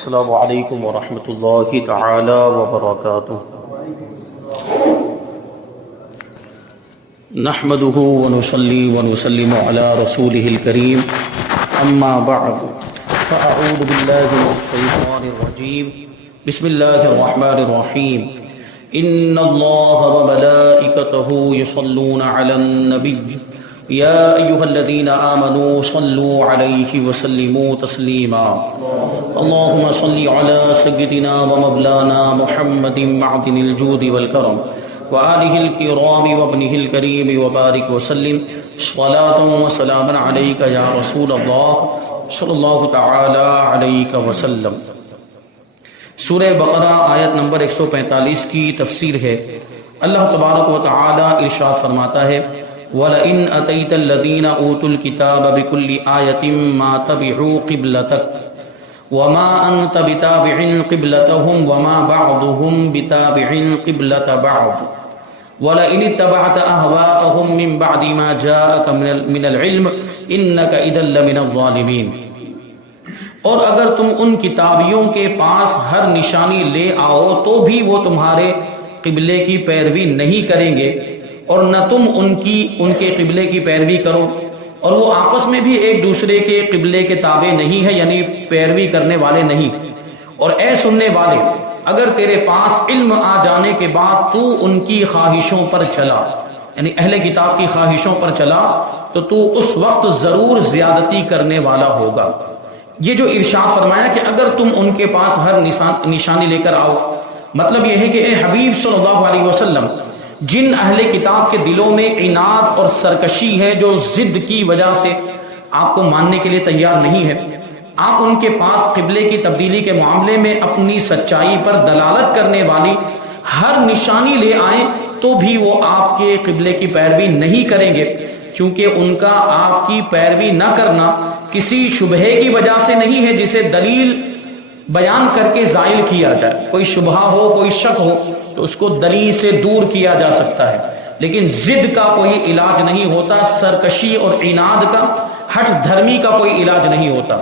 السلام علیکم ورحمۃ اللہ تعالی وبرکاتہ۔ نحمده ونصلي ونسلم على رسوله الكريم اما بعد فاعوذ بالله من الشیطان الرجیم بسم اللہ الرحمن الرحیم ان اللہ وملائکته يصلون على النبی یا ایها الذین آمنوا صلوا علیہ وسلموا تسلیما اللهم صل على سيدنا ومولانا محمد معدن الجود والكرم وآلہ الکرام وابنہ الکریم وبارک وسلم صلاة وسلاما علیک یا رسول اللہ صلی اللہ تعالی علیہ وسلم۔ سورہ بقرہ آیت نمبر 145 کی تفسیر ہے۔ اللہ تبارک و تعالی ارشاد فرماتا ہے وَلَئِنْ أَتَيْتَ الَّذِينَ أُوتُوا الْكِتَابَ بِكُلِّ آيَةٍ مَا تَبِعُوا قِبْلَتَكَ وَمَا أَنْتَ بِتَابِعٍ قِبْلَتَهُمْ وَمَا بَعْضُهُمْ بِتَابِعٍ قِبْلَةَ بَعْضٍ وَلَئِنِ اتَّبَعْتَ أَهْوَاءَهُمْ مِنْ بَعْدِ مَا جَاءَكَ مِنَ الْعِلْمِ إِنَّكَ إِذًا لَمِنَ الظَّالِمِينَ۔ اور اگر تم ان کتابیوں کے پاس ہر نشانی لے آؤ تو بھی وہ تمہارے قبلے کی پیروی نہیں کریں گے اور نہ تم ان کے قبلے کی پیروی کرو، اور وہ آپس میں بھی ایک دوسرے کے قبلے کے تابع نہیں ہے، یعنی پیروی کرنے والے نہیں۔ اور اے سننے والے، اگر تیرے پاس علم آ جانے کے بعد تو ان کی خواہشوں پر چلا، یعنی اہل کتاب کی خواہشوں پر چلا، تو اس وقت ضرور زیادتی کرنے والا ہوگا۔ یہ جو ارشاد فرمایا کہ اگر تم ان کے پاس ہر نشانی لے کر آؤ، مطلب یہ ہے کہ اے حبیب صلی اللہ علیہ وسلم، جن اہل کتاب کے دلوں میں عناد اور سرکشی ہے، جو ضد کی وجہ سے آپ کو ماننے کے لیے تیار نہیں ہے، آپ ان کے پاس قبلے کی تبدیلی کے معاملے میں اپنی سچائی پر دلالت کرنے والی ہر نشانی لے آئیں تو بھی وہ آپ کے قبلے کی پیروی نہیں کریں گے، کیونکہ ان کا آپ کی پیروی نہ کرنا کسی شبہے کی وجہ سے نہیں ہے جسے دلیل بیان کر کے زائل کیا جائے۔ کوئی شبہ ہو، کوئی شک ہو تو اس کو دلیل سے دور کیا جا سکتا ہے، لیکن ضد کا کوئی علاج نہیں ہوتا، سرکشی اور عناد کا، ہٹ دھرمی کا کوئی علاج نہیں ہوتا۔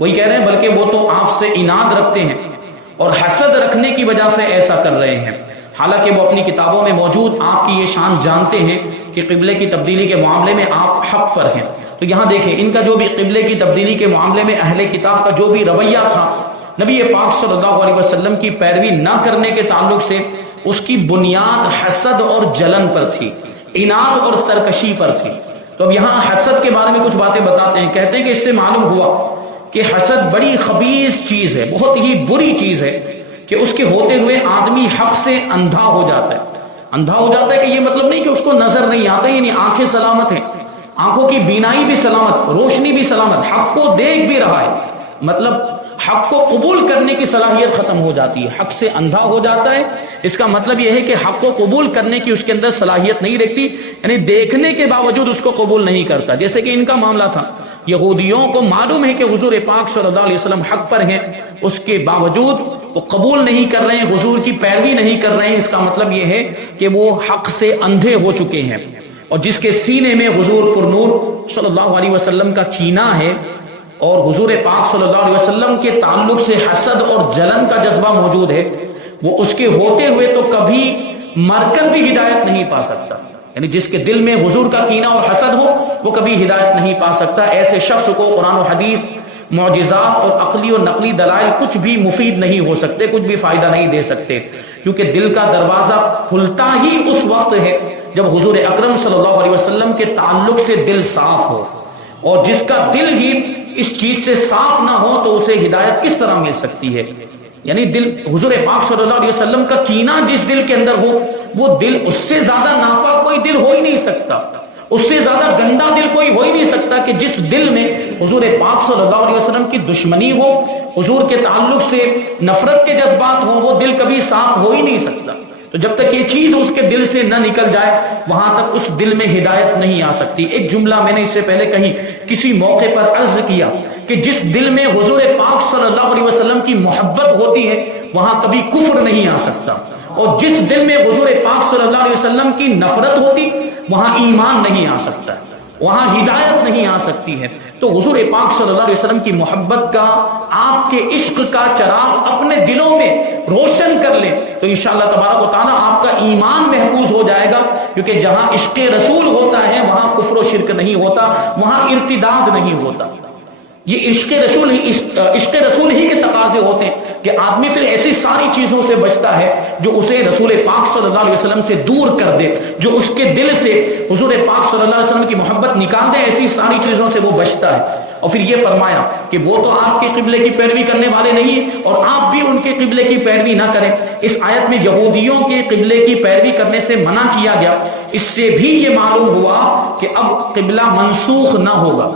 وہی کہہ رہے ہیں بلکہ وہ تو آپ سے عناد رکھتے ہیں اور حسد رکھنے کی وجہ سے ایسا کر رہے ہیں، حالانکہ وہ اپنی کتابوں میں موجود آپ کی یہ شان جانتے ہیں کہ قبلے کی تبدیلی کے معاملے میں آپ حق پر ہیں۔ تو یہاں دیکھیں ان کا جو بھی قبلے کی تبدیلی کے معاملے میں اہل کتاب کا جو بھی رویہ تھا، نبی پاک صلی اللہ علیہ وسلم کی پیروی نہ کرنے کے تعلق سے اس کی بنیاد حسد اور جلن پر تھی، عناد اور سرکشی پر تھی۔ تو اب یہاں حسد کے بارے میں کچھ باتیں بتاتے ہیں، کہتے ہیں کہ اس سے معلوم ہوا کہ حسد بڑی خبیث چیز ہے، بہت ہی بری چیز ہے کہ اس کے ہوتے ہوئے آدمی حق سے اندھا ہو جاتا ہے۔ اندھا ہو جاتا ہے کہ یہ مطلب نہیں کہ اس کو نظر نہیں آتا، یعنی آنکھیں سلامت ہیں، آنکھوں کی بینائی بھی سلامت، روشنی بھی سلامت، حق کو دیکھ بھی رہا ہے، مطلب حق کو قبول کرنے کی صلاحیت ختم ہو جاتی ہے، حق سے اندھا ہو جاتا ہے۔ اس کا مطلب یہ ہے کہ حق کو قبول کرنے کی اس کے اندر صلاحیت نہیں رکھتی، یعنی دیکھنے کے باوجود اس کو قبول نہیں کرتا، جیسے کہ ان کا معاملہ تھا۔ یہودیوں کو معلوم ہے کہ حضور پاک صلی اللہ علیہ وسلم حق پر ہیں، اس کے باوجود وہ قبول نہیں کر رہے ہیں، حضور کی پیروی نہیں کر رہے ہیں۔ اس کا مطلب یہ ہے کہ وہ حق سے اندھے ہو چکے ہیں، اور جس کے سینے میں حضور پر نور صلی اللہ علیہ وسلم کا کینہ ہے اور حضور پاک صلی اللہ علیہ وسلم کے تعلق سے حسد اور جلن کا جذبہ موجود ہے، وہ اس کے ہوتے ہوئے تو کبھی مر کر بھی ہدایت نہیں پا سکتا، یعنی جس کے دل میں حضور کا کینہ اور حسد ہو وہ کبھی ہدایت نہیں پا سکتا۔ ایسے شخص کو قرآن و حدیث، معجزات اور عقلی و نقلی دلائل کچھ بھی مفید نہیں ہو سکتے، کچھ بھی فائدہ نہیں دے سکتے، کیونکہ دل کا دروازہ کھلتا ہی اس وقت ہے جب حضور اکرم صلی اللہ علیہ وسلم کے تعلق سے دل صاف ہو، اور جس کا دل ہی اس چیز سے صاف نہ ہو تو اسے ہدایت کس طرح مل سکتی ہے؟ یعنی دل حضور پاک صلی اللہ علیہ وسلم کا کینہ جس دل کے اندر ہو، وہ دل، اس سے زیادہ ناپاک کوئی دل ہو ہی نہیں سکتا، اس سے زیادہ گندا دل کوئی ہو ہی نہیں سکتا کہ جس دل میں حضور پاک صلی اللہ علیہ وسلم کی دشمنی ہو، حضور کے تعلق سے نفرت کے جذبات ہوں، وہ دل کبھی صاف ہو ہی نہیں سکتا۔ تو جب تک یہ چیز اس کے دل سے نہ نکل جائے وہاں تک اس دل میں ہدایت نہیں آ سکتی۔ ایک جملہ میں نے اس سے پہلے کہیں کسی موقع پر عرض کیا کہ جس دل میں حضور پاک صلی اللہ علیہ وسلم کی محبت ہوتی ہے وہاں کبھی کفر نہیں آ سکتا، اور جس دل میں حضور پاک صلی اللہ علیہ وسلم کی نفرت ہوتی وہاں ایمان نہیں آ سکتا۔ وہاں ہدایت نہیں آ سکتی ہے۔ تو حضور پاک صلی اللہ علیہ وسلم کی محبت کا، آپ کے عشق کا چراغ اپنے دلوں میں روشن کر لیں تو انشاءاللہ تبارک و تعالیٰ آپ کا ایمان محفوظ ہو جائے گا، کیونکہ جہاں عشق رسول ہوتا ہے وہاں کفر و شرک نہیں ہوتا، وہاں ارتداد نہیں ہوتا۔ یہ عشق رسول ہی کے تقاضے ہوتے ہیں کہ آدمی پھر ایسی ساری چیزوں سے بچتا ہے جو اسے رسول پاک صلی اللہ علیہ وسلم سے دور کر دے، جو اس کے دل سے حضور پاک صلی اللہ علیہ وسلم کی محبت نکال دے، ایسی ساری چیزوں سے وہ بچتا ہے۔ اور پھر یہ فرمایا کہ وہ تو آپ کے قبلے کی پیروی کرنے والے نہیں اور آپ بھی ان کے قبلے کی پیروی نہ کریں۔ اس آیت میں یہودیوں کے قبلے کی پیروی کرنے سے منع کیا گیا۔ اس سے بھی یہ معلوم ہوا کہ اب قبلہ منسوخ نہ ہوگا،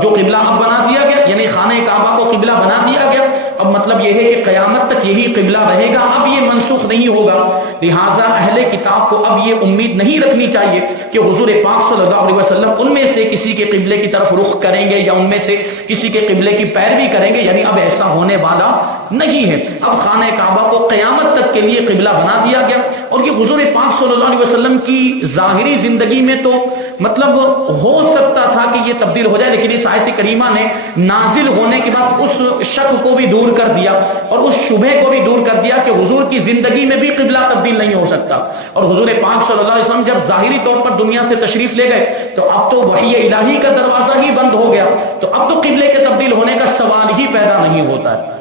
جو قبلہ اب بنا دیا گیا، یعنی خانہ کعبہ کو قبلہ بنا دیا گیا، اب مطلب یہ ہے کہ قیامت تک یہی قبلہ رہے گا، اب یہ منسوخ نہیں ہوگا۔ لہٰذا اہل کتاب کو اب یہ امید نہیں رکھنی چاہیے کہ حضور پاک صلی اللہ علیہ وسلم ان میں سے کسی کے قبلے کی طرف رخ کریں گے یا ان میں سے کسی کے قبلے کی پیروی کریں گے، یعنی اب ایسا ہونے والا نہیں ہے۔ اب خانہ کعبہ کو قیامت تک کے لیے قبلہ بنا دیا گیا، اور یہ حضور پاک صلی اللہ علیہ وسلم کی ظاہری زندگی میں تو مطلب ہو سکتا تھا کہ یہ تبدیل ہو جائے، لیکن اس آیت کریمہ نے نازل ہونے کے بعد اس شک کو بھی دور کر دیا اور اس شبہ کو بھی دور کر دیا کہ حضور کی زندگی میں بھی قبلہ تبدیل نہیں ہو سکتا۔ اور حضور پاک صلی اللہ علیہ وسلم جب ظاہری طور پر دنیا سے تشریف لے گئے تو اب تو وحی الہی کا دروازہ ہی بند ہو گیا، تو اب تو قبلے کے تبدیل ہونے کا سوال ہی پیدا نہیں ہوتا ہے۔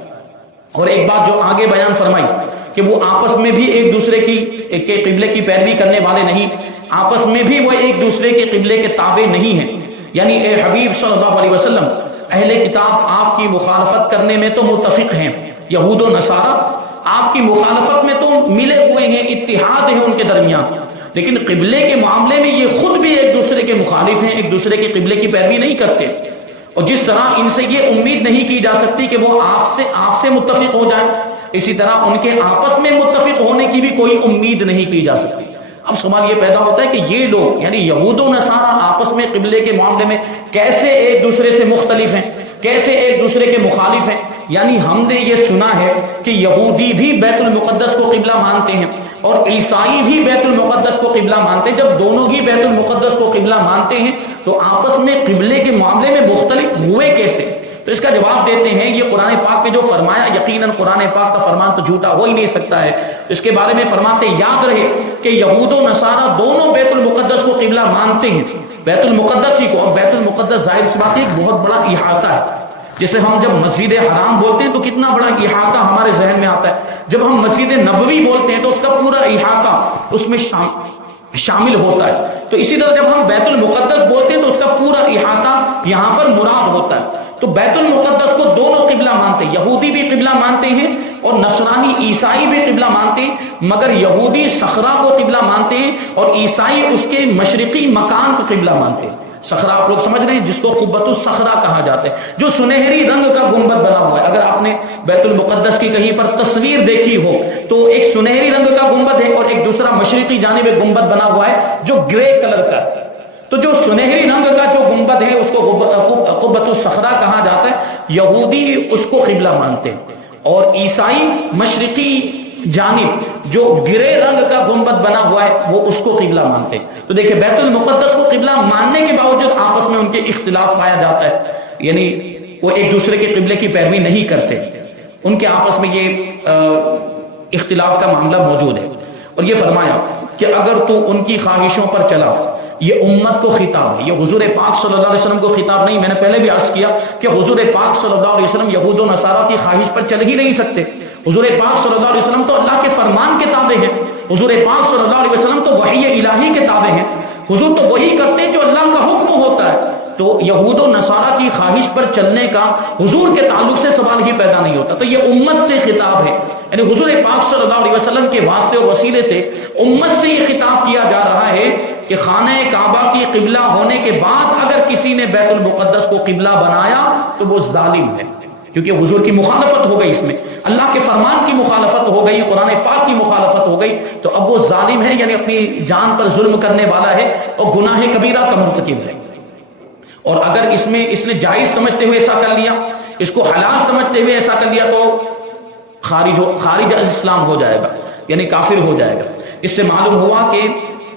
اور ایک بات جو آگے بیان فرمائی کہ وہ آپس میں بھی ایک دوسرے کے قبلے کی پیروی کرنے والے نہیں، آپس میں بھی وہ ایک دوسرے کے قبلے کے تابع نہیں ہیں، یعنی اے حبیب صلی اللہ علیہ وسلم اہل کتاب آپ کی مخالفت کرنے میں تو متفق ہیں، یہود و نصارہ آپ کی مخالفت میں تو ملے ہوئے ہیں، اتحاد ہے ان کے درمیان، لیکن قبلے کے معاملے میں یہ خود بھی ایک دوسرے کے مخالف ہیں، ایک دوسرے کے قبلے کی پیروی نہیں کرتے۔ اور جس طرح ان سے یہ امید نہیں کی جا سکتی کہ وہ آپ سے متفق ہو جائیں، اسی طرح ان کے آپس میں متفق ہونے کی بھی کوئی امید نہیں کی جا سکتی۔ اب سوال یہ پیدا ہوتا ہے کہ یہ لوگ یعنی یہود و نصارہ آپس میں قبلے کے معاملے میں کیسے ایک دوسرے سے مختلف ہیں، کیسے ایک دوسرے کے مخالف ہیں؟ یعنی ہم نے یہ سنا ہے کہ یہودی بھی بیت المقدس کو قبلہ مانتے ہیں اور عیسائی بھی بیت المقدس کو قبلہ مانتے ہیں۔ جب دونوں ہی بیت المقدس کو قبلہ مانتے ہیں تو آپس میں قبلے کے معاملے میں مختلف ہوئے کیسے؟ تو اس کا جواب دیتے ہیں یہ قرآن پاک میں جو فرمایا، یقیناً قرآن پاک کا فرمان تو جھوٹا ہو ہی نہیں سکتا ہے۔ اس کے بارے میں فرماتے یاد رہے کہ یہود و نصارہ دونوں بیت المقدس کو قبلہ مانتے ہیں، بیت المقدس ہی کو، اور بیت المقدس ظاہر سی بات ایک بہت بڑا احاطہ ہے۔ جیسے ہم جب مسجد حرام بولتے ہیں تو کتنا بڑا احاطہ ہمارے ذہن میں آتا ہے، جب ہم مسجد نبوی بولتے ہیں تو اس کا پورا احاطہ اس میں شامل ہوتا ہے۔ تو اسی طرح جب ہم بیت المقدس بولتے ہیں تو اس کا پورا احاطہ یہاں پر مراد ہوتا ہے۔ تو بیت المقدس کو دونوں قبلہ مانتے ہیں، یہودی بھی قبلہ مانتے ہیں اور نصرانی عیسائی بھی قبلہ مانتے ہیں، مگر یہودی صخرہ کو قبلہ مانتے ہیں اور عیسائی اس کے مشرقی مکان کو قبلہ مانتے ہیں۔ صخرہ آپ لوگ سمجھ رہے ہیں جس کو قبۃ الصخرہ کہا جاتا ہے، جو سنہری رنگ کا گنبد بنا ہوا ہے۔ اگر آپ نے بیت المقدس کی کہیں پر تصویر دیکھی ہو تو ایک سنہری رنگ کا گنبد ہے اور ایک دوسرا مشرقی جانب گنبد بنا ہوا ہے جو گرے کلر کا ہے۔ تو جو سنہری رنگ کا جو گنبد ہے اس کو قبۃ الصخرہ کہا جاتا ہے، یہودی اس کو قبلہ مانتے ہیں اور عیسائی مشرقی جانب جو گرے رنگ کا گنبد بنا ہوا ہے وہ اس کو قبلہ مانتے ہیں۔ تو دیکھیں بیت المقدس کو قبلہ ماننے کے باوجود آپس میں ان کے اختلاف پایا جاتا ہے، یعنی وہ ایک دوسرے کے قبلے کی پیروی نہیں کرتے، ان کے آپس میں یہ اختلاف کا معاملہ موجود ہے۔ اور یہ فرمایا کہ اگر تو ان کی خواہشوں پر چلا، یہ امت کو خطاب ہے، یہ حضور پاک صلی اللہ علیہ وسلم کو خطاب نہیں۔ میں نے پہلے بھی عرض کیا کہ حضور پاک صلی اللہ علیہ وسلم یہود و نصارہ کی خواہش پر چل ہی نہیں سکتے۔ حضور پاک صلی اللہ علیہ وسلم تو اللہ کے فرمان کے تابع ہیں، حضور پاک صلی اللہ علیہ وسلم تو وحی الہی کے تابع ہیں، حضور تو وہی کرتے ہیں جو اللہ کا حکم ہوتا ہے۔ تو یہود و نصارہ کی خواہش پر چلنے کا حضور کے تعلق سے سوال ہی پیدا نہیں ہوتا۔ تو یہ امت سے خطاب ہے، یعنی حضور پاک صلی اللہ علیہ وسلم کے واسطے و وسیلے سے امت سے یہ خطاب کیا جا رہا ہے کہ خانہ کعبہ کی قبلہ ہونے کے بعد اگر کسی نے بیت المقدس کو قبلہ بنایا تو وہ ظالم ہے، کیونکہ حضور کی مخالفت ہو گئی، اس میں اللہ کے فرمان کی مخالفت ہو گئی، قرآن پاک کی مخالفت ہو گئی، تو اب وہ ظالم ہے، یعنی اپنی جان پر ظلم کرنے والا ہے اور گناہ کبیرہ کا مرتکب ہے۔ اور اگر اس نے جائز سمجھتے ہوئے ایسا کر لیا، اس کو حلال سمجھتے ہوئے ایسا کر لیا تو خارج از اسلام ہو جائے گا، یعنی کافر ہو جائے گا۔ اس سے معلوم ہوا کہ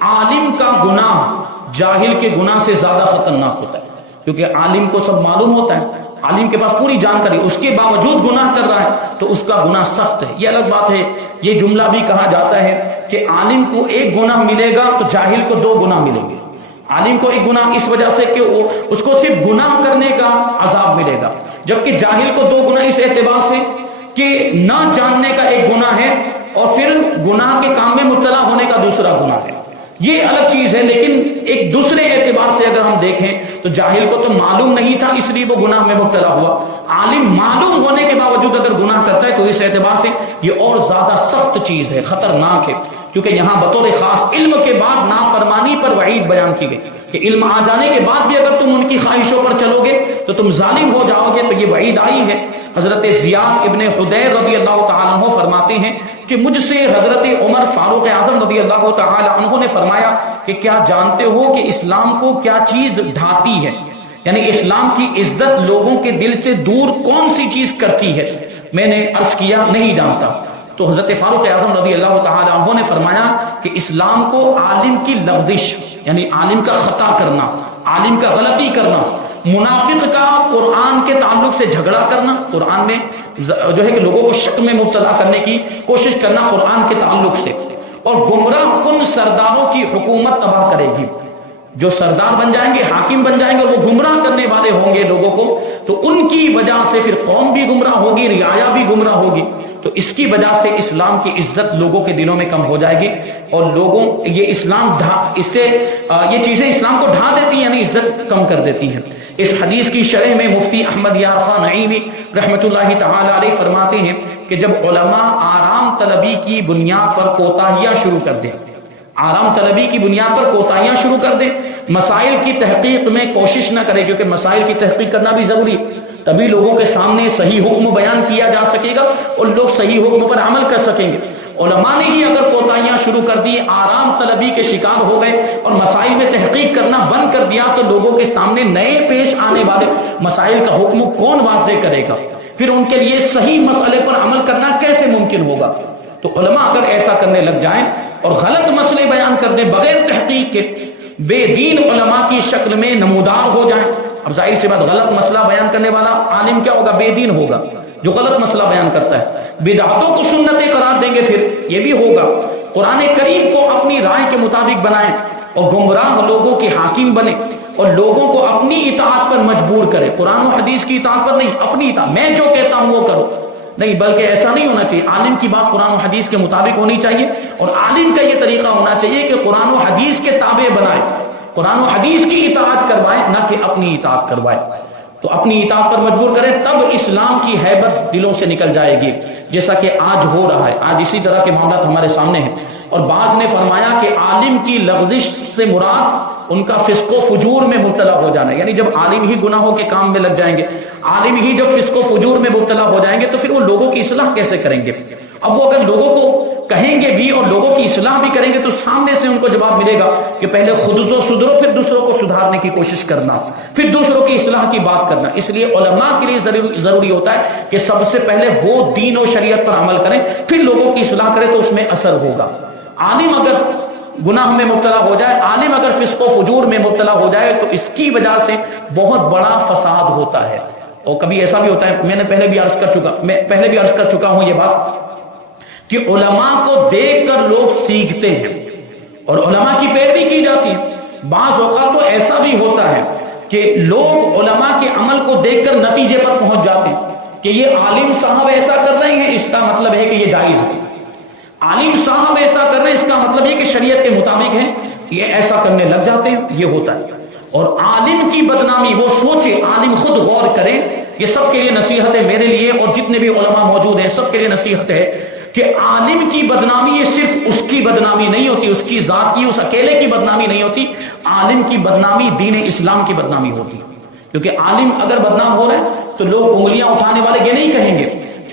عالم کا گناہ جاہل کے گناہ سے زیادہ خطرناک ہوتا ہے، کیونکہ عالم کو سب معلوم ہوتا ہے، عالم کے پاس پوری جانکاری، اس کے باوجود گناہ کر رہا ہے تو اس کا گناہ سخت ہے۔ یہ الگ بات ہے، یہ جملہ بھی کہا جاتا ہے کہ عالم کو ایک گناہ ملے گا تو جاہل کو 2 گناہ ملیں گے۔ عالم کو ایک گناہ اس وجہ سے کہ اس کو صرف گناہ کرنے کا عذاب ملے گا، جبکہ جاہل کو 2 گناہ اس اعتبار سے کہ نہ جاننے کا ایک گناہ ہے اور پھر گناہ کے کام میں مبتلا ہونے کا دوسرا گناہ ہے۔ یہ الگ چیز ہے، لیکن ایک دوسرے اعتبار سے اگر ہم دیکھیں تو جاہل کو تو معلوم نہیں تھا اس لیے وہ گناہ میں مبتلا ہوا، عالم معلوم ہونے کے باوجود اگر گناہ کرتا ہے تو اس اعتبار سے یہ اور زیادہ سخت چیز ہے، خطرناک ہے، کیونکہ یہاں بطور خاص علم کے بعد نافرمانی پر وعید بیان کی گئی کہ علم آ جانے کے بعد بھی اگر تم ان کی خواہشوں پر چلو گے تو تم ظالم ہو جاؤ گے، تو یہ وعید آئی ہے۔ حضرت زیاد ابن حدیر رضی اللہ تعالیٰ عنہ فرماتے ہیں کہ مجھ سے حضرت عمر فاروق اعظم رضی اللہ تعالی عنہ نے فرمایا کہ کیا جانتے ہو کہ اسلام کو کیا چیز ڈھاتی ہے، یعنی اسلام کی عزت لوگوں کے دل سے دور کون سی چیز کرتی ہے؟ میں نے عرض کیا نہیں جانتا، تو حضرت فاروق اعظم رضی اللہ تعالی عنہ نے فرمایا کہ اسلام کو عالم کی لغزش، یعنی عالم کا خطا کرنا، عالم کا غلطی کرنا، منافق کا قرآن کے تعلق سے جھگڑا کرنا، قرآن میں جو ہے کہ لوگوں کو شک میں مبتلا کرنے کی کوشش کرنا قرآن کے تعلق سے، اور گمراہ کن سرداروں کی حکومت تباہ کرے گی۔ جو سردار بن جائیں گے، حاکم بن جائیں گے اور وہ گمراہ کرنے والے ہوں گے لوگوں کو، تو ان کی وجہ سے پھر قوم بھی گمراہ ہوگی، رعایا بھی گمراہ ہوگی، تو اس کی وجہ سے اسلام کی عزت لوگوں کے دلوں میں کم ہو جائے گی، اور لوگوں یہ اسلام اس سے یہ چیزیں اسلام کو ڈھا دیتی ہیں، یعنی عزت کم کر دیتی ہیں۔ اس حدیث کی شرح میں مفتی احمد یار خان نعیمی رحمۃ اللہ تعالی علیہ فرماتے ہیں کہ جب علماء آرام طلبی کی بنیاد پر کوتاہیاں شروع کر دیں، آرام طلبی کی بنیاد پر کوتاہیاں شروع کر دیں، مسائل کی تحقیق میں کوشش نہ کریں، کیونکہ مسائل کی تحقیق کرنا بھی ضروری ہے، تبھی لوگوں کے سامنے صحیح حکم بیان کیا جا سکے گا اور لوگ صحیح حکم پر عمل کر سکیں گے۔ علماء نے ہی اگر کوتاہیاں شروع کر دی، آرام طلبی کے شکار ہو گئے اور مسائل میں تحقیق کرنا بند کر دیا، تو لوگوں کے سامنے نئے پیش آنے والے مسائل کا حکم کون واضح کرے گا؟ پھر ان کے لیے صحیح مسئلے پر عمل کرنا کیسے ممکن ہوگا؟ تو علماء اگر ایسا کرنے لگ جائیں اور غلط مسئلے بیان کر دیں بغیر تحقیق کے، بے دین علماء کی شکل میں نمودار ہو جائیں، اب ظاہر سی بات غلط مسئلہ بیان کرنے والا عالم کیا ہوگا؟ بے دین ہوگا، جو غلط مسئلہ بیان کرتا ہے۔ بدعتوں کو سنتیں قرار دیں گے، پھر یہ بھی ہوگا۔ قرآن کریم کو اپنی رائے کے مطابق بنائیں اور گمراہ لوگوں کے حاکم بنے اور لوگوں کو اپنی اطاعت پر مجبور کرے، قرآن و حدیث کی اطاعت پر نہیں، اپنی اطاعت، میں جو کہتا ہوں وہ کرو نہیں، بلکہ ایسا نہیں ہونا چاہیے۔ عالم کی بات قرآن و حدیث کے مطابق ہونی چاہیے، اور عالم کا یہ طریقہ ہونا چاہیے کہ قرآن و حدیث کے تابع بنائے، قرآن و حدیث کی اطاعت کروائے، نہ کہ اپنی اطاعت کروائے۔ تو اپنی اطاعت پر مجبور کرے، تب اسلام کی ہیبت دلوں سے نکل جائے گی، جیسا کہ آج ہو رہا ہے۔ آج اسی طرح کے معاملات ہمارے سامنے ہیں، اور بعض نے فرمایا کہ عالم کی لغزش سے مراد ان کا فسق و فجور میں مبتلا ہو جانا ہے، یعنی جب عالم ہی گناہوں کے کام میں لگ جائیں گے، عالم ہی جب فسق و فجور میں مبتلا ہو جائیں گے، تو پھر وہ لوگوں کی اصلاح کیسے کریں گے؟ اب وہ اگر لوگوں کو کہیں گے بھی اور لوگوں کی اصلاح بھی کریں گے تو سامنے سے ان کو جواب ملے گا کہ پہلے خود تو سدھرو، پھر دوسروں کو سدھارنے کی کوشش کرنا، پھر دوسروں کی اصلاح کی بات کرنا۔ اس لیے علماء کے لیے ضروری ہوتا ہے کہ سب سے پہلے وہ دین و شریعت پر عمل کریں، پھر لوگوں کی اصلاح کریں تو اس میں اثر ہوگا۔ عالم اگر گناہ میں مبتلا ہو جائے، عالم اگر فسق و فجور میں مبتلا ہو جائے، تو اس کی وجہ سے بہت بڑا فساد ہوتا ہے۔ اور کبھی ایسا بھی ہوتا ہے، میں نے پہلے بھی عرض کر چکا ہوں یہ بات، کہ علماء کو دیکھ کر لوگ سیکھتے ہیں اور علماء کی پیروی کی جاتی ہے۔ بعض اوقات تو ایسا بھی ہوتا ہے کہ لوگ علماء کے عمل کو دیکھ کر نتیجے پر پہنچ جاتے ہیں کہ یہ عالم صاحب ایسا کر رہے ہیں، اس کا مطلب ہے کہ یہ جائز ہے، عالم صاحب ایسا کر رہے ہیں، اس کا مطلب یہ کہ شریعت کے مطابق ہے، یہ ایسا کرنے لگ جاتے ہیں، یہ ہوتا ہے۔ اور عالم کی بدنامی، وہ سوچے، عالم خود غور کرے، یہ سب کے لیے نصیحت ہے، میرے لیے اور جتنے بھی علماء موجود ہیں سب کے لیے نصیحت ہے کہ عالم کی بدنامی یہ صرف اس کی بدنامی نہیں ہوتی، اس کی ذات کی، اس اکیلے کی بدنامی نہیں ہوتی، عالم کی بدنامی دین اسلام کی بدنامی ہوتی، کیونکہ عالم اگر بدنام ہو رہا ہے تو لوگ انگلیاں اٹھانے والے یہ نہیں کہیں گے،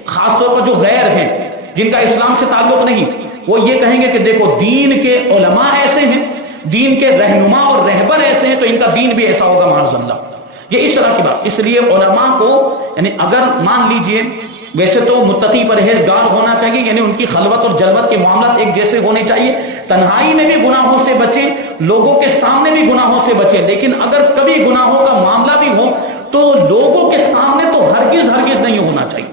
خاص طور پر جو غیر ہیں جن کا اسلام سے تعلق نہیں، وہ یہ کہیں گے کہ دیکھو دین کے علماء ایسے ہیں، دین کے رہنما اور رہبر ایسے ہیں، تو ان کا دین بھی ایسا ہوگا، معاذ اللہ۔ یہ اس طرح کی بات۔ اس لیے علماء کو، یعنی اگر مان لیجئے ویسے تو متقی پرہیزگار ہونا چاہیے، یعنی ان کی خلوت اور جلوت کے معاملات ایک جیسے ہونے چاہیے، تنہائی میں بھی گناہوں سے بچیں، لوگوں کے سامنے بھی گناہوں سے بچیں، لیکن اگر کبھی گناہوں کا معاملہ بھی ہو تو لوگوں کے سامنے تو ہرگز نہیں ہونا چاہیے۔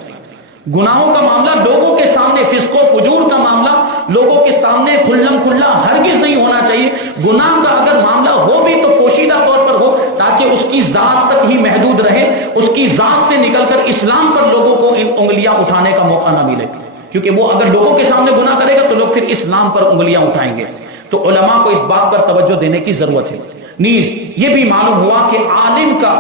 گناہوں کا معاملہ لوگوں کے سامنے، فسق و فجور کا معاملہ لوگوں کے سامنے کھلم کھلا ہرگز نہیں ہونا چاہیے۔ گناہ کا اگر معاملہ ہو بھی تو پوشیدہ طور پر ہو، تاکہ اس کی ذات تک ہی محدود رہے، اس کی ذات سے نکل کر اسلام پر لوگوں کو انگلیاں اٹھانے کا موقع نہ ملے، کیونکہ وہ اگر لوگوں کے سامنے گناہ کرے گا تو لوگ پھر اسلام پر انگلیاں اٹھائیں گے۔ تو علماء کو اس بات پر توجہ دینے کی ضرورت ہے۔ نیز یہ بھی معلوم ہوا کہ عالم کا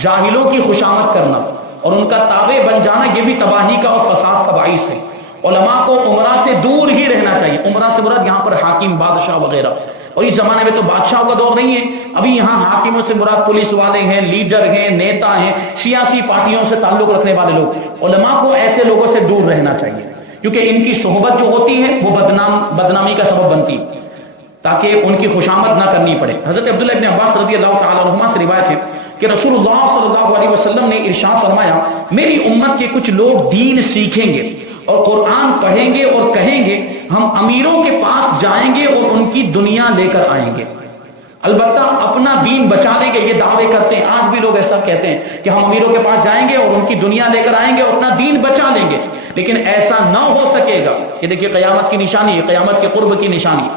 جاہلوں کی خوشامد کرنا اور ان کا تابع بن جانا یہ بھی تباہی کا اور فساد کا باعث ہے۔ علماء کو عمرہ سے دور ہی رہنا چاہیے۔ عمرہ سے مراد یہاں پر حاکم، بادشاہ وغیرہ، اور اس زمانے میں تو بادشاہوں کا دور نہیں ہے، ابھی یہاں حاکموں سے مراد پولیس والے ہیں، لیڈر ہیں، نیتا ہیں، سیاسی پارٹیوں سے تعلق رکھنے والے لوگ۔ علماء کو ایسے لوگوں سے دور رہنا چاہیے، کیونکہ ان کی صحبت جو ہوتی ہے وہ بدنامی کا سبب بنتی ہے، تاکہ ان کی خوشامد نہ کرنی پڑے۔ حضرت عبداللہ ابن عباس رضی اللہ تعالی عنہما سے روایت ہے کہ رسول اللہ صلی اللہ علیہ وسلم نے ارشاد فرمایا، میری امت کے کچھ لوگ دین سیکھیں گے اور قرآن پڑھیں گے اور کہیں گے ہم امیروں کے پاس جائیں گے اور ان کی دنیا لے کر آئیں گے۔ البتہ اپنا دین بچا لیں گے، یہ دعوے کرتے ہیں، آج بھی لوگ ایسا کہتے ہیں کہ ہم امیروں کے پاس جائیں گے اور ان کی دنیا لے کر آئیں گے اور اپنا دین بچا لیں گے، لیکن ایسا نہ ہو سکے گا۔ یہ دیکھیے قیامت کی نشانی ہے، قیامت کے قرب کی نشانی۔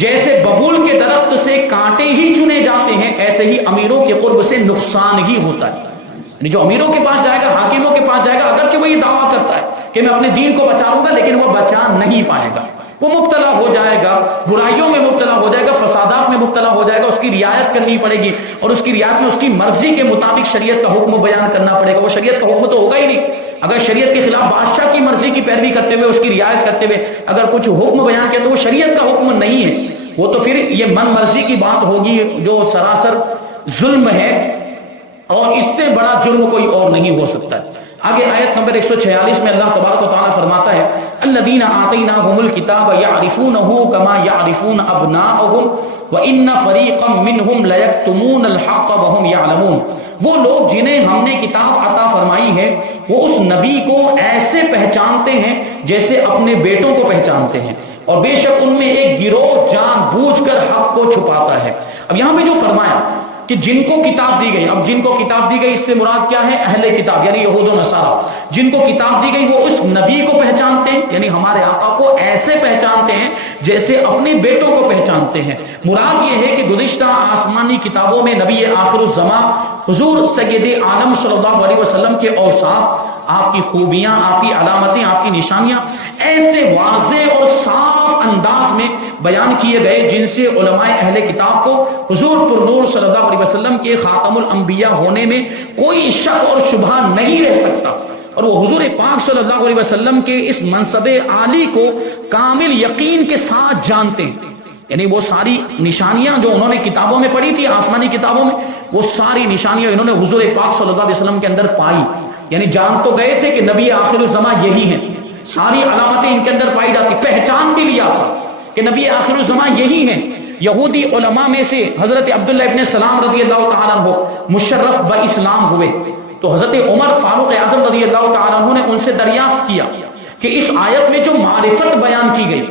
جیسے ببول کے درخت سے کانٹے ہی چنے جاتے ہیں، ایسے ہی امیروں کے قرب سے نقصان ہی ہوتا ہے۔ یعنی جو امیروں کے پاس جائے گا، حاکموں کے پاس جائے گا، اگرچہ وہ یہ دعویٰ کرتا ہے کہ میں اپنے دین کو بچا لوں گا، لیکن وہ بچا نہیں پائے گا، وہ مبتلا ہو جائے گا، برائیوں میں مبتلا ہو جائے گا، فسادات میں مبتلا ہو جائے گا، اس کی رعایت کرنی پڑے گی، اور اس کی رعایت میں اس کی مرضی کے مطابق شریعت کا حکم بیان کرنا پڑے گا۔ وہ شریعت کا حکم تو ہوگا ہی نہیں، اگر شریعت کے خلاف بادشاہ کی مرضی کی پیروی کرتے ہوئے، اس کی رعایت کرتے ہوئے اگر کچھ حکم بیان کیا تو وہ شریعت کا حکم نہیں ہے، وہ تو پھر یہ من مرضی کی بات ہوگی جو سراسر ظلم ہے، اور اس سے بڑا جرم کوئی اور نہیں ہو سکتا ہے۔ آگے آیت نمبر 146 میں اللہ تبارک و تعالیٰ فرماتا ہے، الذین آتیناہم الکتاب یعرفونہ کما یعرفون ابناءہم وان فریقا منہم لیکتمون الحق وہم یعلمون۔ وہ لوگ جنہیں ہم نے کتاب عطا فرمائی ہے وہ اس نبی کو ایسے پہچانتے ہیں جیسے اپنے بیٹوں کو پہچانتے ہیں، اور بے شک ان میں ایک گروہ جان بوجھ کر حق کو چھپاتا ہے۔ اب یہاں پہ جو فرمایا کہ جن کو کتاب دی گئی، اب جن کو کتاب دی گئی اس سے مراد کیا ہے؟ اہل کتاب یعنی یہود و نصارہ۔ جن کو کتاب دی گئی وہ اس نبی کو پہچانتے ہیں، یعنی ہمارے آقا کو ایسے پہچانتے ہیں جیسے اپنے بیٹوں کو پہچانتے ہیں۔ مراد یہ ہے کہ گزشتہ آسمانی کتابوں میں نبی آخر الزماں حضور سید عالم صلی اللہ علیہ وسلم کے اوصاف، آپ کی خوبیاں، آپ کی علامتیں، آپ کی نشانیاں ایسے واضح اور صاف انداز میں بیان کیے گئے جن سے علماء اہل کتاب کو حضور پر نور صلی اللہ علیہ وسلم کے خاتم الانبیاء ہونے میں کوئی شک اور شبہ نہیں رہ سکتا، اور وہ حضور پاک صلی اللہ علیہ وسلم کے اس منصب عالی کو کامل یقین کے ساتھ جانتے ہیں۔ یعنی وہ ساری نشانیاں جو انہوں نے کتابوں میں پڑھی تھی، آسمانی کتابوں میں، وہ ساری نشانیاں انہوں نے حضور پاک صلی اللہ علیہ وسلم کے اندر پائی، یعنی جان تو گئے تھے کہ نبی آخر الزماں یہی ہیں، ساری علامتیں ان کے اندر پائی جاتی، پہچان بھی لیا تھا کہ نبی آخر الزماں یہی ہیں۔ یہودی علماء میں سے حضرت عبداللہ ابن سلام رضی اللہ تعالیٰ عنہ مشرف با اسلام ہوئے، تو حضرت عمر فاروق اعظم رضی اللہ تعالیٰ عنہ نے ان سے دریافت کیا کہ اس آیت میں جو معرفت بیان کی گئی،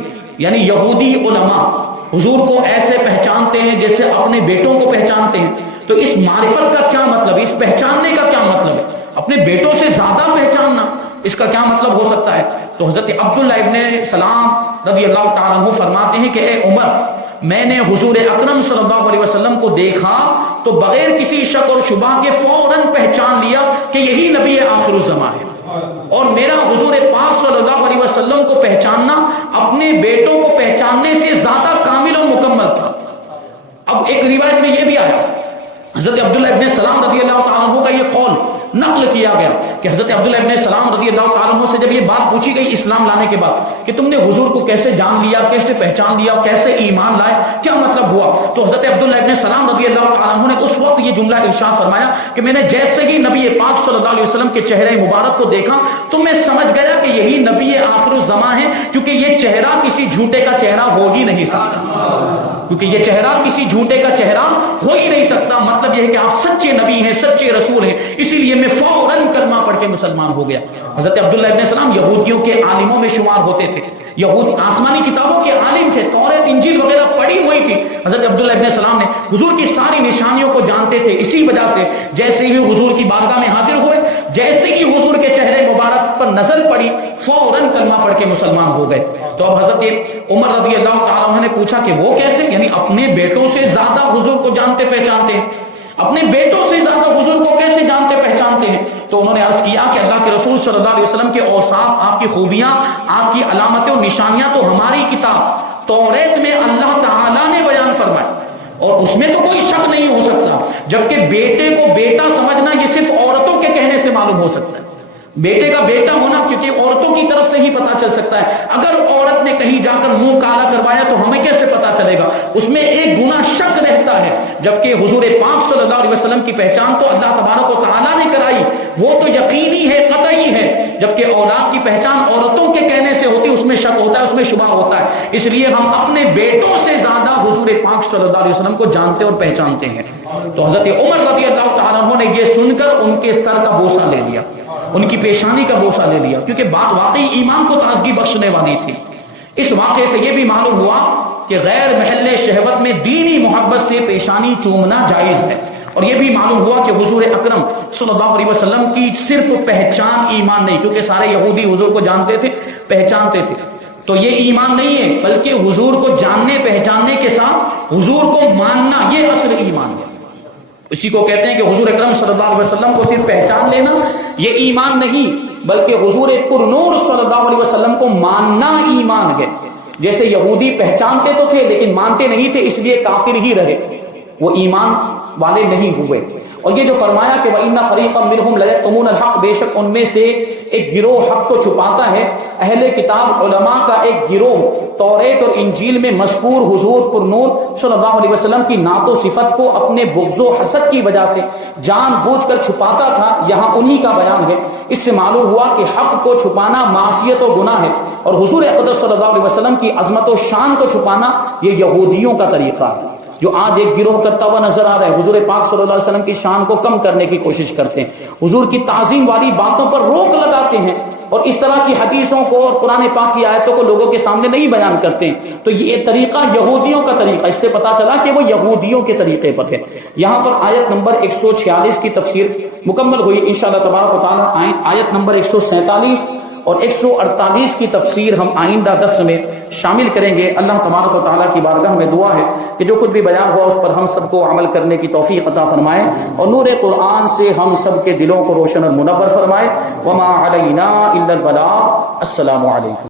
یعنی یہودی علماء حضور کو ایسے پہچانتے ہیں جیسے اپنے بیٹوں کو پہچانتے ہیں، تو اس معرفت کا کیا مطلب ہے؟ اس پہچاننے کا کیا مطلب ہے؟ اپنے بیٹوں سے زیادہ پہچاننا، اس کا کیا مطلب ہو سکتا ہے؟ تو حضرت عبداللہ ابن سلام رضی اللہ تعالیٰ عنہ فرماتے ہیں کہ اے عمر، میں نے حضور اکرم صلی اللہ علیہ وسلم کو دیکھا تو بغیر کسی شک اور شبہ کے فوراً پہچان لیا کہ یہی نبی آخر الزماں ہے، اور میرا حضور پاک صلی اللہ علیہ وسلم کو پہچاننا اپنے بیٹوں کو پہچاننے سے زیادہ کامل اور مکمل تھا۔ اب ایک روایت میں یہ بھی آیا، حضرت عبداللہ ابن سلام رضی اللہ تعالیٰ عنہ کا یہ قول نقل کیا گیا کہ حضرت عبداللہ ابن سلام رضی اللہ تعالیٰ عنہ سے جب یہ بات پوچھی گئی اسلام لانے کے بعد کہ تم نے حضور کو کیسے جان لیا، کیسے پہچان لیا، کیسے ایمان لائے، کیا مطلب ہوا، تو حضرت عبداللہ ابن سلام رضی اللہ تعالیٰ عنہ نے اس وقت یہ جملہ ارشاد فرمایا کہ میں نے جیسے ہی نبی پاک صلی اللہ علیہ وسلم کے چہرے مبارک کو دیکھا تو میں سمجھ گیا کہ کہ یہی نبی آخر الزماں ہے، کیونکہ یہ چہرہ کسی جھوٹے کا چہرہ ہو ہی نہیں سکتا، کیونکہ یہ چہرہ کسی جھوٹے کا چہرہ ہو ہی نہیں سکتا۔ مطلب یہ ہے کہ آپ سچے نبی ہیں، سچے رسول ہیں، اسی لیے میں فوراً کلمہ پڑھ کے مسلمان ہو گیا۔ حضرت عبداللہ ابن سلام یہودیوں کے عالموں میں شمار ہوتے تھے، یہودی آسمانی کتابوں کے عالم تھے، تورات انجیل وغیرہ پڑھی ہوئی تھی۔ حضرت عبداللہ ابن سلام نے حضور کی ساری نشانیوں کو جانتے تھے، اسی وجہ سے جیسے ہی حضور کی بارگاہ میں حاضر ہوئے، جیسے ہی حضور کے چہرے مبارک پر نظر پڑی، فوراً کلمہ پڑھ کے مسلمان ہو گئے۔ تو اب حضرت عمر رضی اللہ تعالیٰ عنہ نے پوچھا کہ وہ کیسے، یعنی اپنے بیٹوں سے زیادہ حضور کو جانتے پہچانتے ہیں، اپنے بیٹوں سے زیادہ حضور کو کیسے جانتے پہچانتے ہیں؟ تو انہوں نے عرض کیا کہ اللہ کے رسول صلی اللہ علیہ وسلم کے اوصاف، آپ کی خوبیاں، آپ کی علامتیں و نشانیاں تو ہماری کتاب توریت میں اللہ تعالیٰ نے بیان فرمائی، اور اس میں تو کوئی شک نہیں ہو سکتا۔ جبکہ بیٹے کو بیٹا سمجھنا یہ صرف عورتوں کے کہنے سے معلوم ہو سکتا ہے، بیٹے کا بیٹا ہونا کیونکہ عورتوں کی طرف سے ہی پتا چل سکتا ہے۔ اگر عورت نے کہیں جا کر منہ کالا کروایا تو ہمیں کیسے پتا چلے گا؟ اس میں ایک گنا شک رہتا ہے۔ جبکہ حضور پاک صلی اللہ علیہ وسلم کی پہچان تو اللہ تبارک و تعالیٰ نے کرائی، وہ تو یقینی ہے، قطعی ہے۔ جبکہ اولاد کی پہچان عورتوں کے کہنے سے ہوتی، اس میں شک ہوتا ہے، اس میں شبہ ہوتا ہے۔ اس لیے ہم اپنے بیٹوں سے زیادہ حضور پاک صلی اللہ علیہ وسلم کو جانتے اور پہچانتے ہیں۔ تو حضرت عمر رضی اللہ تعالیٰ عنہ نے یہ سن کر ان کے سر کا بوسہ لے لیا، ان کی پیشانی کا بوسہ لے لیا، کیونکہ بات واقعی ایمان کو تازگی بخشنے والی تھی۔ اس واقعے سے یہ بھی معلوم ہوا کہ غیر محل شہوت میں دینی محبت سے پیشانی چومنا جائز ہے، اور یہ بھی معلوم ہوا کہ حضور اکرم صلی اللہ علیہ وسلم کی صرف پہچان ایمان نہیں، کیونکہ سارے یہودی حضور کو جانتے تھے، پہچانتے تھے، تو یہ ایمان نہیں ہے، بلکہ حضور کو جاننے پہچاننے کے ساتھ حضور کو ماننا، یہ اصل ایمان ہے۔ اسی کو کہتے ہیں کہ حضور اکرم صلی اللہ علیہ وسلم کو صرف پہچان لینا یہ ایمان نہیں، بلکہ حضور پر نور صلی اللہ علیہ وسلم کو ماننا ایمان ہے۔ جیسے یہودی پہچانتے تو تھے لیکن مانتے نہیں تھے، اس لیے کافر ہی رہے، وہ ایمان والے نہیں ہوئے۔ اور یہ جو فرمایا کہ وَإِنَّ فَرِيقًا مِّنْهُمْ لَيَكْتُمُونَ الْحَقَّ، بے شک ان میں سے ایک گروہ حق کو چھپاتا ہے۔ اہل کتاب علماء کا ایک گروہ توریت اور انجیل میں مذکور حضور پر نور صلی اللہ علیہ وسلم کی نعت و صفت کو اپنے بغض و حسد کی وجہ سے جان بوجھ کر چھپاتا تھا، یہاں انہی کا بیان ہے۔ اس سے معلوم ہوا کہ حق کو چھپانا معصیت و گناہ ہے، اور حضور اقدس صلی اللہ علیہ وسلم کی عظمت و شان کو چھپانا یہ یہودیوں کا طریقہ ہے، جو آج ایک گروہ کرتا ہوا نظر آ رہا ہے۔ حضور پاک صلی اللہ علیہ وسلم کی شان کو کم کرنے کی کوشش کرتے ہیں، حضور کی تعظیم والی باتوں پر روک لگاتے ہیں، اور اس طرح کی حدیثوں کو اور قرآن پاک کی آیتوں کو لوگوں کے سامنے نہیں بیان کرتے ہیں۔ تو یہ طریقہ یہودیوں کا طریقہ، اس سے پتا چلا کہ وہ یہودیوں کے طریقے پر ہے۔ یہاں پر آیت نمبر 146 کی تفسیر مکمل ہوئی، انشاءاللہ تبارک و تعالی آیت نمبر 147 اور 148 کی تفسیر ہم آئندہ درس میں شامل کریں گے۔ اللہ تبارک و تعالیٰ کی بارگاہ میں دعا ہے کہ جو کچھ بھی بیان ہوا اس پر ہم سب کو عمل کرنے کی توفیق عطا فرمائے، اور نور قرآن سے ہم سب کے دلوں کو روشن اور منور فرمائے۔ وما علینا الا البلاغ۔ السلام علیکم۔